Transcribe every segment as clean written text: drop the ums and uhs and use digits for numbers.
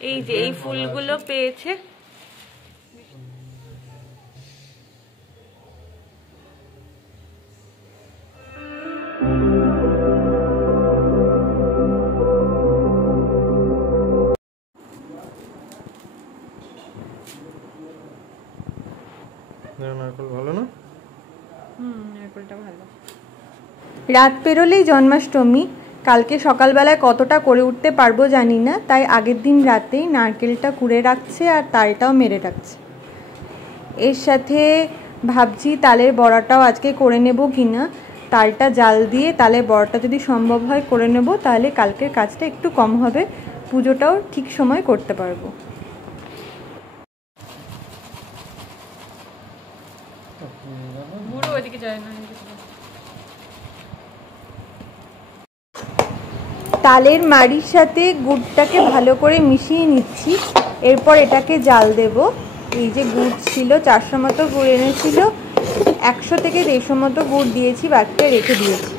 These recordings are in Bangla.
এই যে এই ফুলগুলো পেয়েছে। রাত পেরোলেই জন্মাষ্টমী। কালকে সকালবেলায় কতটা করে উঠতে পারবো জানি না, তাই আগের দিন রাতেই নারকেলটা কুড়ে রাখছে আর তালটাও মেরে রাখছে। এর সাথে ভাবছি তালের বড়াটাও আজকে করে নেব কিনা। তালটা জাল দিয়ে তালের বড়াটা যদি সম্ভব হয় করে নেব, তাহলে কালকের কাজটা একটু কম হবে, পুজোটাও ঠিক সময় করতে পারবো। তালের মাড়ির সাথে গুড়টাকে ভালো করে মিশিয়ে নিচ্ছি। এরপর এটাকে জাল দেব। এই যে গুড় ছিল 400 মতো গুড় এনেছিল, 100 থেকে 150 মতো গুড় দিয়েছি, বাকিটা রেখে দিয়েছি।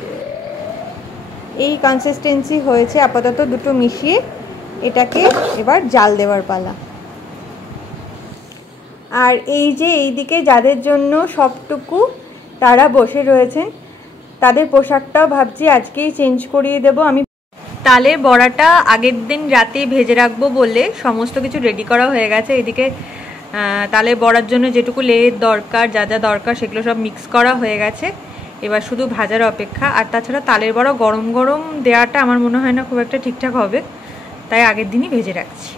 এই কনসিস্টেন্সি হয়েছে আপাতত। দুটো মিশিয়ে এটাকে এবার জাল দেওয়ার পালা। আর এই যে এইদিকে যাদের জন্য সবটুকু তারা বসে রয়েছেন, তাদের পোশাকটাও ভাবছি আজকেই চেঞ্জ করিয়ে দেব। আমি তালের বড়াটা আগের দিন রাতে ভেজে রাখবো বলে সমস্ত কিছু রেডি করা হয়ে গেছে। এদিকে তালের বড়ার জন্য যেটুকু লেয়ের দরকার, যা যা দরকার সেগুলো সব মিক্স করা হয়ে গেছে, এবার শুধু ভাজার অপেক্ষা। আর তাছাড়া তালের বড়া গরম গরম দেওয়াটা আমার মনে হয় না খুব একটা ঠিকঠাক হবে, তাই আগের দিনই ভেজে রাখছি।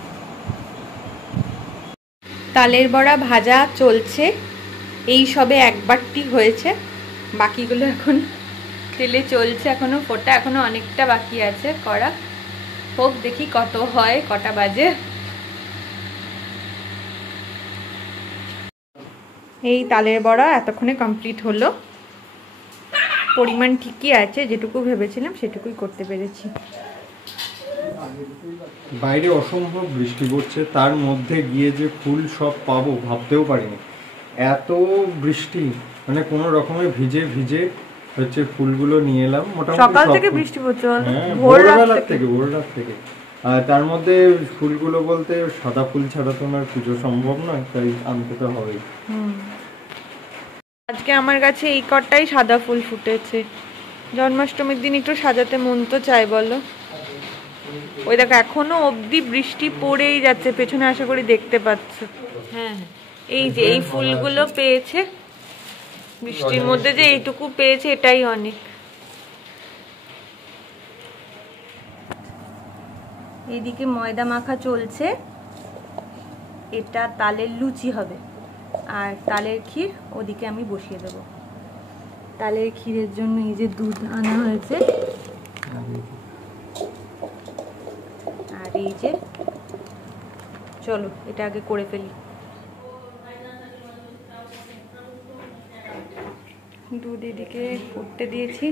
তালের বড়া ভাজা চলছে, এই সবে একবারটি হয়েছে, বাকিগুলো এখন তেলে চলছে, এখনো ফোটা এখনো অনেকটা বাকি আছে করা। হোক, দেখি কত হয়, কটা বাজে। এই তালের বড়া এতক্ষণে কমপ্লিট হলো। পরিমাণ ঠিকই আছে, যেটুকু ভেবেছিলাম সেটুকুই করতে পেরেছি। বাইরে অসম্ভব বৃষ্টি পড়ছে, তার মধ্যে গিয়ে যে ফুল সব পাবো ভাবতেও পারিনি। এত বৃষ্টি, মানে কোনো রকমে ভিজে ভিজে হচ্ছে ফুলগুলো নিয়ে এলাম। মোটামুটি সকাল থেকে বৃষ্টি পড়ছে, ভোর রাত থেকে। আর তার মধ্যে ফুলগুলো বলতে সাদা ফুল ছাড়া তো আর পুজো সম্ভব নয়, তাই আনতে তো হবেই। আজকে আমার কাছে এই কটাই সাদা ফুল ফুটেছে। জন্মাষ্টমীর দিন একটু সাজাতে মন তো চাই, বলো। ওই দেখো এখনো অবধি বৃষ্টি পড়েই যাচ্ছে, পেছনে আশা করি দেখতে পাচ্ছ। হ্যাঁ, এই যে এই ফুলগুলো পেয়েছে বৃষ্টির মধ্যে, যে এইটুকু পেয়েছে এটাই অনেক। এইদিকে ময়দা মাখা চলছে, এটা তালের লুচি হবে। আর তালের ক্ষীর ওদিকে আমি বসিয়ে দেব। তালের ক্ষীরের জন্য এই যে দুধ আনা হয়েছে, আর এই যে, চলো এটা আগে করে ফেলি। দুধ এদিকে ফুটতে দিয়েছি,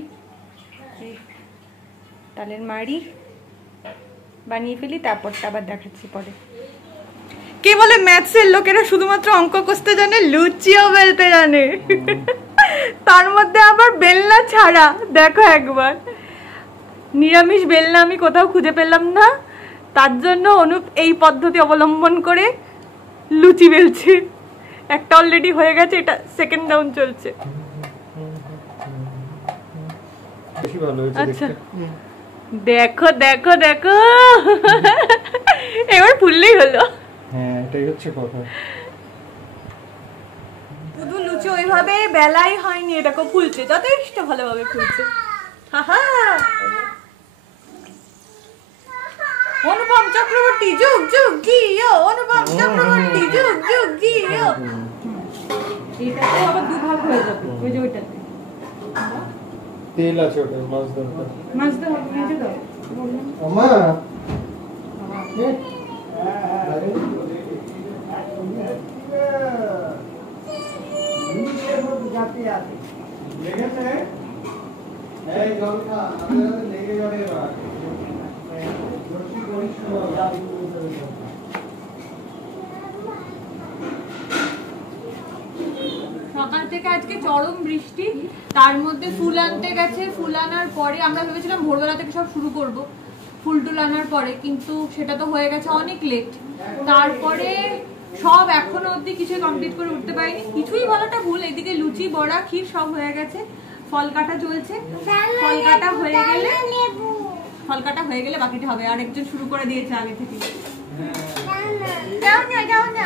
তালের মাড়ি বানিয়ে ফেলি, তারপরটা আবার দেখাচ্ছি পরে। কে বলে ম্যাথসের লোকেরা শুধুমাত্র অঙ্ক কষতে জানে, লুচিও বেলতে জানে, তার মধ্যে আবার বেলনা ছাড়া। দেখো একবার, নিরামিষ বেলনা আমি কোথাও খুঁজে পেলাম না, তার জন্য অনুপ এই পদ্ধতি অবলম্বন করে লুচি বেলছে। একটা অলরেডি হয়ে গেছে, এটা সেকেন্ড রাউন্ড চলছে। আচ্ছা, দেখো দেখো দেখো, এবার ফুললেই হলো। হ্যাঁ, এটাই হচ্ছে কথা। শুধু লুচি ওইভাবে বেলাই হয়নি, এটাকে ফুলছে, যথেষ্ট ভালোভাবে ফুলছে। অনুপম চক্রবর্তী যুগ যুগ জিও, অনুপম চক্রবর্তী যুগ যুগ জিও। এটাতে আবার দুভাগ হয়ে যাবে, ওই যে ওইটাতে তেল আছে, ওটা মাছ দাও, মাছ দাও, ভেজে দাও। আমা সকাল থেকে আজকে চরম বৃষ্টি, তার মধ্যে ফুল আনতে গেছে। ফুল আনার পরে আমরা ভেবেছিলাম ভোরবেলা থেকে সব শুরু করব, ফুল টুল আনার পরে, কিন্তু সেটা তো হয়ে গেছে অনেক লেট। তারপরে সব এখনো অবধি কিছুই কমপ্লিট করে উঠতে পারিনি। কিছুই বলাটা ভুল, এদিকে লুচি বড়া ক্ষীর সব হয়ে গেছে, ফল কাটা চলছে। ফল কাটা হয়ে গেলে বাকিটা হবে। আর একজন শুরু করে দিয়েছে আগে থেকে। যাও না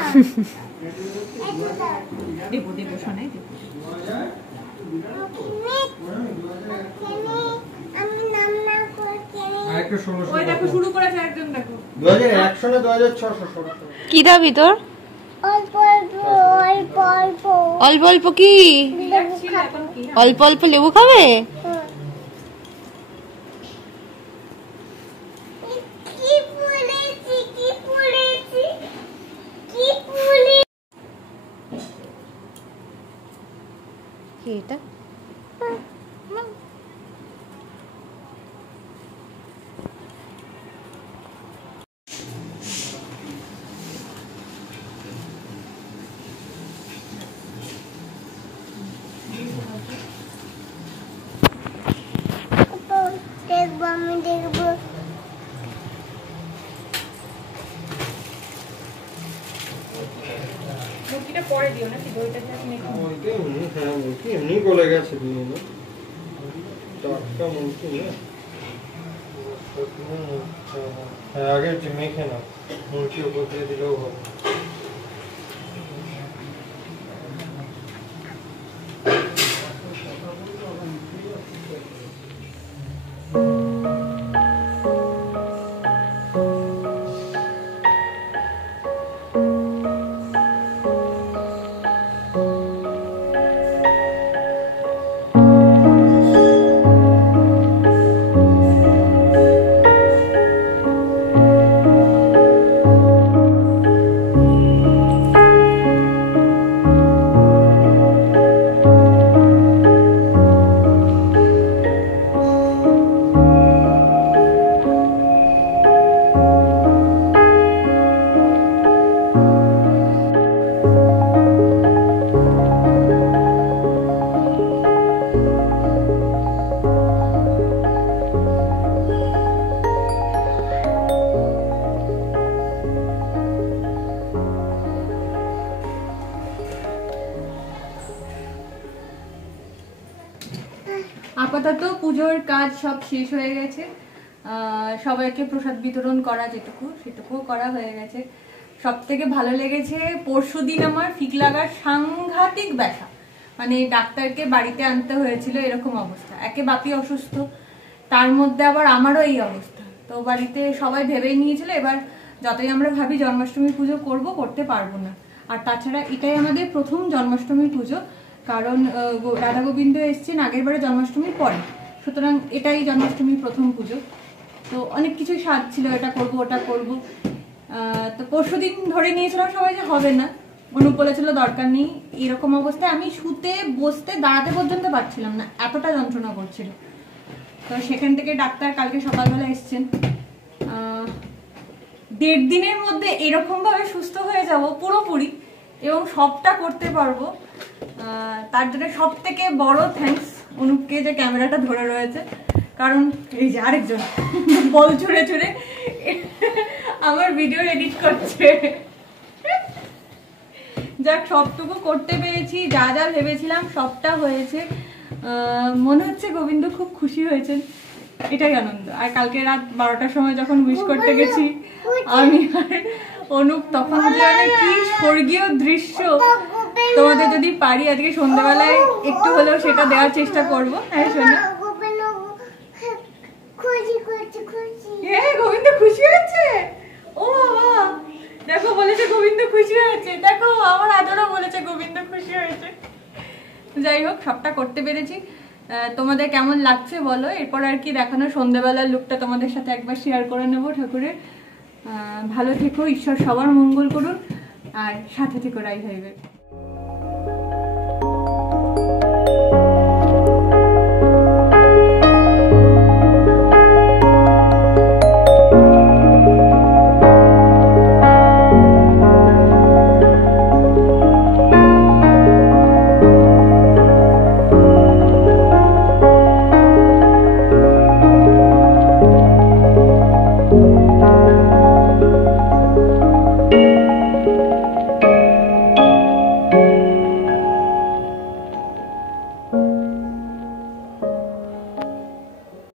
দেবো শোনাই দেবো। শুরু করেছে একজন, দেখো 2100 না 2600 কি দাবি তোর? অল্প অল্প কি? অল্প অল্প লেবু খাবে? কি এটা? দেখবো মুরগিটা পরে দিও নাকি দইটা দিয়ে মেখে? হ্যাঁ মুরগি এমনি গলে গেছে দিয়ে না, টাটকা মুরগি না। হ্যাঁ আগে মেখে না, মুরগি উপর দিয়ে দিলেও হবে। আপাতত পুজোর কাজ সব শেষ হয়ে গেছে। সবাইকে প্রসাদ বিতরণ করা সেটুকুও করা হয়ে গেছে। সব থেকে ভালো লেগেছে পরশুদিন আমার ফিক লাগার সাংঘাতিক ব্যথা, মানে ডাক্তারকে বাড়িতে আনতে হয়েছিল এরকম অবস্থা। একে বাপি অসুস্থ, তার মধ্যে আবার আমারও এই অবস্থা। তো বাড়িতে সবাই ভেবেই নিয়েছিল এবার যতই আমরা ভাবি জন্মাষ্টমী পুজো করতে পারবো না। আর তাছাড়া এটাই আমাদের প্রথম জন্মাষ্টমী পুজো, কারণ রাধা গোবিন্দ এসছেন আগের বারে জন্মাষ্টমীর পরে, সুতরাং এটাই জন্মাষ্টমীর প্রথম পুজো। তো অনেক কিছুই স্বাদ ছিল, এটা করব ওটা করব। তো পরশুদিন ধরে নিয়েছিলাম সবাই যে হবে না, অনুপ বলেছিল দরকার নেই। এরকম অবস্থায় আমি শুতে বসতে দাঁড়াতে পর্যন্ত পারছিলাম না, এতটা যন্ত্রণা করছিল। তো সেখান থেকে ডাক্তার কালকে সকালবেলা এসছেন। 1.5 দিনের মধ্যে এরকম ভাবে সুস্থ হয়ে যাব পুরোপুরি এবং সবটা করতে পারবো। তার জন্য সব থেকে বড় থ্যাঙ্কস অনুপকে, যে ক্যামেরাটা ধরে রয়েছে। কারণ এই যে আরেকজন বল ছুঁড়ে ছুঁড়ে আমার ভিডিও এডিট করছে। যাক, সবটুকু করতে পেরেছি, যা যা ভেবেছিলাম সবটা হয়েছে। মনে হচ্ছে গোবিন্দ খুব খুশি হয়েছেন, এটাই আনন্দ। আর কালকে রাত 12টার সময় যখন উইশ করতে গেছি আমি আর অনুপ, তখন যে কি স্বর্গীয় দৃশ্য, তোমাদের যদি পারি আজকে সন্ধ্যাবেলায় একটু হলেও সেটা দেওয়ার চেষ্টা করবো। হ্যাঁ শোনো, গোবিন্দ খুশি হয়েছে। ও বাবা, দেখো বলেছে গোবিন্দ খুশি হয়েছে, দেখো আমার আদরও বলেছে গোবিন্দ খুশি হয়েছে। যাই হোক, সবটা করতে পেরেছি। তোমাদের কেমন লাগছে বলো। এরপর আর কি দেখানো, সন্ধ্যাবেলার লুকটা তোমাদের সাথে একবার শেয়ার করে নেবো ঠাকুরের। ভালো থেকো, ঈশ্বর সবার মঙ্গল করুন, আর সাথে থেকো রাই ভাইবের।